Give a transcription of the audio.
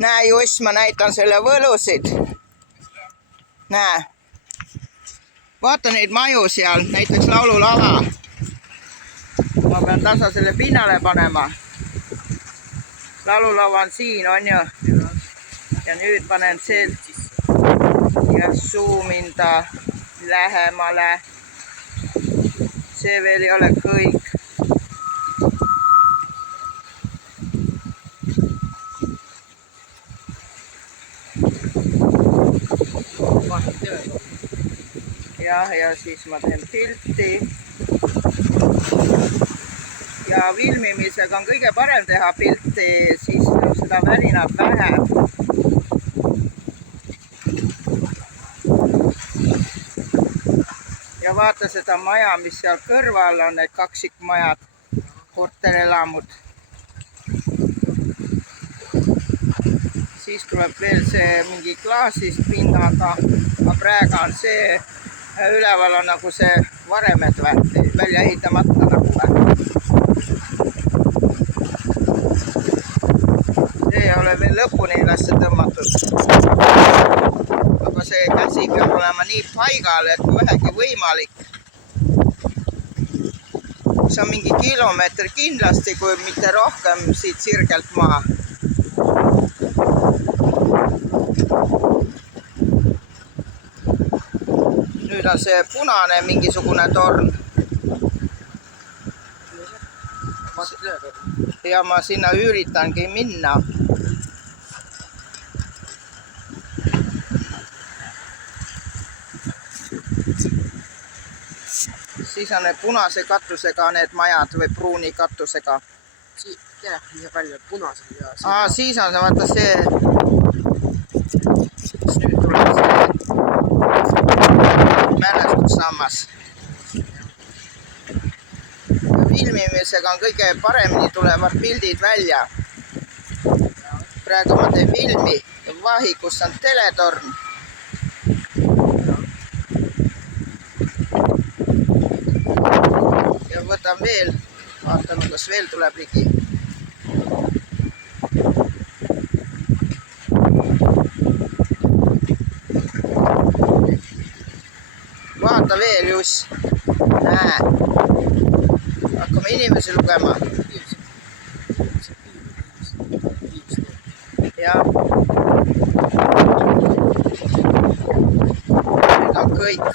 Näe Juss, ma näitan selle võlusid. Näe. Vaata neid maju seal, näiteks laululava. Ma pean tasa selle pinnale panema. Laululava on siin, on ju. Ja nüüd panen sealt ja zoomin ta lähemale. See veel ei ole kõik. Ja siis ma teen pilti. Ja filmimisega on kõige parem teha pilti, siis seda värinab vähem. Ja vaata seda maja, mis seal kõrval on, need kaksikmajad, korterelamud. Siis tuleb veel see mingi klaasist pinnaga, aga praegu on see üleval on nagu see varemed välja ehitamata nagu või. See ei ole veel lõpuni ülesse tõmmatud. Aga see käsi peab olema nii paigal, et vähegi võimalik. See on mingi kilomeeter kindlasti, kui mitte rohkem siit sirgelt maa. Nüüd on see punane mingisugune torn. Ja ma sinna üritangi minna. Siis on need punase katusega need majad või pruuni katusega. Siis on see, vaata see. Nüüd tuleb see mälestussammas. Filmimisega on kõige paremini tulevad pildid välja. Praegu ma teen filmi vahi, kus on teletorn. Ja võtan veel, vaatan, kas veel tuleb ligi. Vaata veel, Juss. Näe. Hakkame inimesi lugema. Ja. Nüüd on kõik.